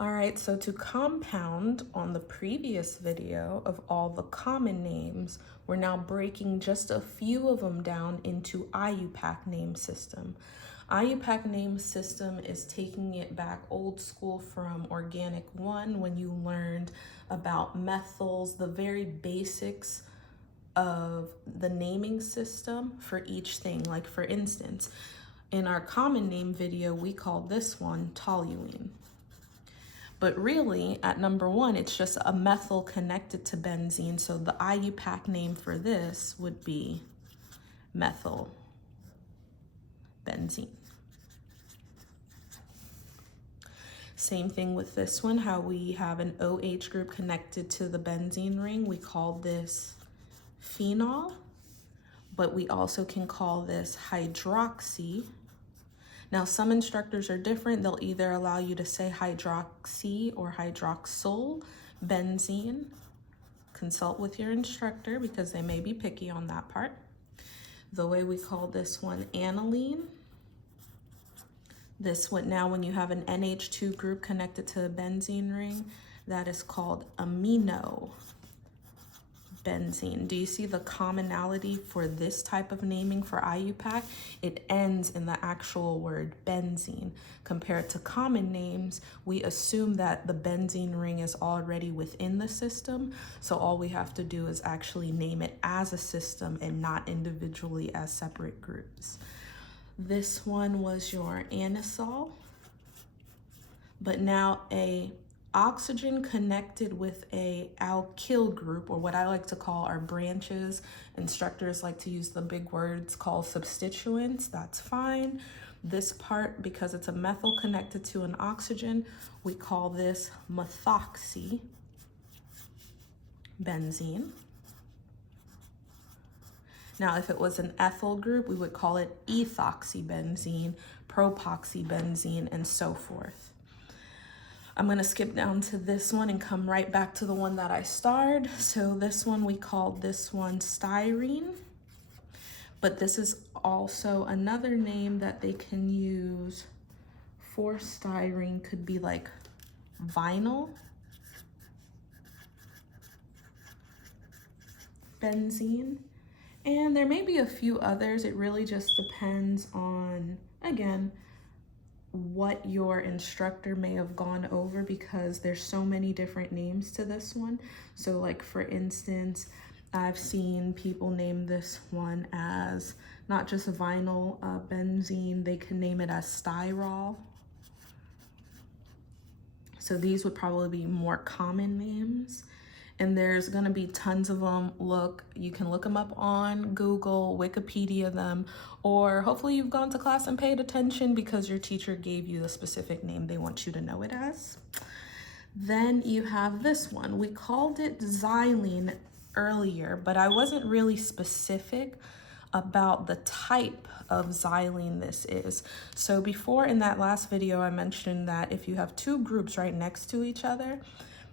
All right, so to compound on the previous video of all the common names, we're now breaking just a few of them down into Iupac name system. Iupac name system is taking it back old school from Organic 1 when you learned about methyls, the very basics of the naming system for each thing. Like for instance, in our common name video, we called this one toluene. But really, at number 1, it's just a methyl connected to benzene. So the Iupac name for this would be methyl benzene. Same thing with this one, how we have an OH group connected to the benzene ring. We call this phenol, but we also can call this hydroxy. Now, some instructors are different. They'll either allow you to say hydroxy or hydroxyl benzene. Consult with your instructor because they may be picky on that part. The way we call this one aniline. This one, now when you have an NH2 group connected to a benzene ring, that is called amino benzene. Do you see the commonality for this type of naming for Iupac? It ends in the actual word benzene. Compared to common names, we assume that the benzene ring is already within the system, so all we have to do is actually name it as a system and not individually as separate groups. This one was your anisole, but now a oxygen connected with a alkyl group, or what I like to call our branches. Instructors like to use the big words called substituents. That's fine. This part, because it's a methyl connected to an oxygen, we call this methoxy benzene. Now, if it was an ethyl group, we would call it ethoxybenzene, propoxybenzene, and so forth. I'm gonna skip down to this one and come right back to the one that I starred. So this one, we called this one styrene, but this is also another name that they can use for styrene. Could be like vinyl benzene. And there may be a few others. It really just depends on, again, what your instructor may have gone over because there's so many different names to this one. So like for instance, I've seen people name this one as not just vinyl benzene, they can name it as styrol. So these would probably be more common names. And there's gonna be tons of them. You can look them up on Google, Wikipedia them, or hopefully you've gone to class and paid attention because your teacher gave you the specific name they want you to know it as. Then you have this one. We called it xylene earlier, but I wasn't really specific about the type of xylene this is. So before in that last video, I mentioned that if you have two groups right next to each other,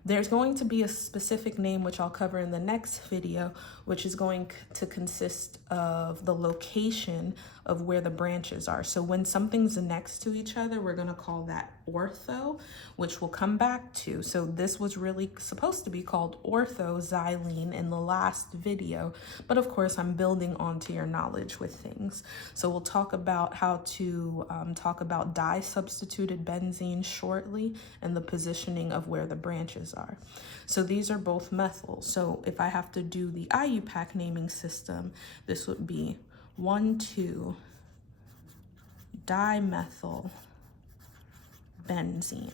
there's going to be a specific name, which I'll cover in the next video, which is going to consist of the location of where the branches are. So when something's next to each other, we're gonna call that ortho, which we'll come back to. So this was really supposed to be called orthoxylene in the last video, but of course I'm building onto your knowledge with things. So we'll talk about how to talk about di-substituted benzene shortly and the positioning of where the branches are. So these are both methyls. So if I have to do the Iupac naming system, this would be 1,2-dimethyl benzene.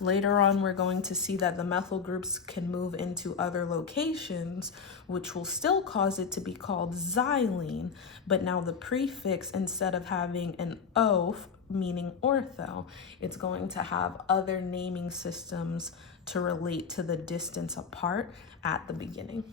Later on, we're going to see that the methyl groups can move into other locations, which will still cause it to be called xylene, but now the prefix, instead of having an O, meaning ortho, it's going to have other naming systems to relate to the distance apart at the beginning.